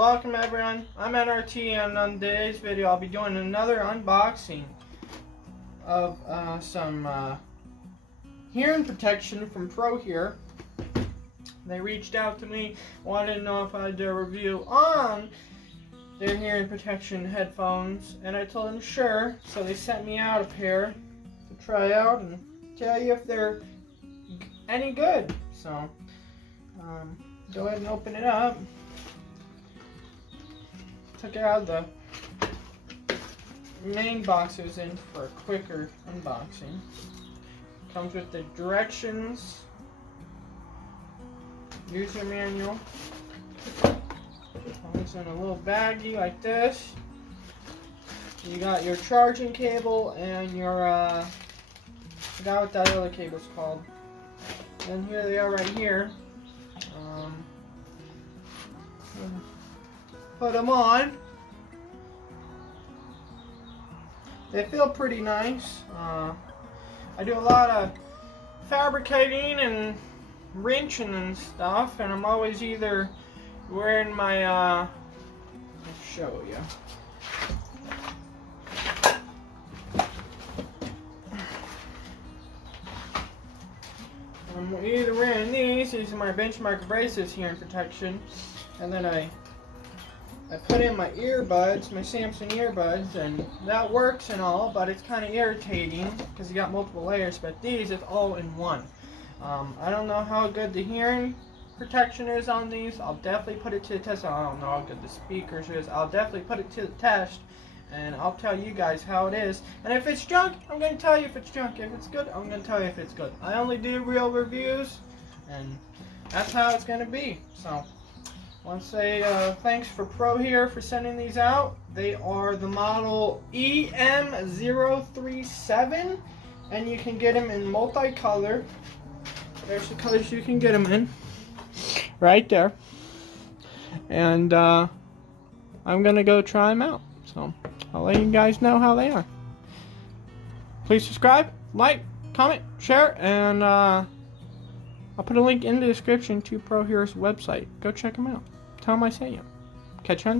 Welcome everyone, I'm N.R.T, and on today's video I'll be doing another unboxing of some hearing protection from Pro here. They reached out to me, wanted to know if I'd do a review on their hearing protection headphones, and I told them sure, so they sent me out a pair to try out and tell you if they're any good. So, go ahead and open it up. Took it out of the main box it was in for a quicker unboxing. Comes with the directions, user manual. Comes in a little baggie like this. You got your charging cable and your I forgot what that other cable's called. And here they are right here. Put them on. They feel pretty nice. I do a lot of fabricating and wrenching and stuff, and I'm always either wearing my I'll show you. I'm either wearing these are my benchmark braces here in protection, and then I put in my earbuds, my Samsung earbuds, and that works and all, but it's kind of irritating because you got multiple layers, but these is all in one. I don't know how good the hearing protection is on these. I'll definitely put it to the test. I don't know how good the speakers is. I'll definitely put it to the test, and I'll tell you guys how it is. And if it's junk, I'm going to tell you if it's junk. If it's good, I'm going to tell you if it's good. I only do real reviews, and that's how it's going to be. So, I want to say thanks for Pro here for sending these out. They are the model EM037, and you can get them in multicolor. There's the colors you can get them in, right there. And I'm going to go try them out. So I'll let you guys know how they are. Please subscribe, like, comment, share, and I'll put a link in the description to Pro Hero's website. Go check them out. Tell them I sent you. Catch you on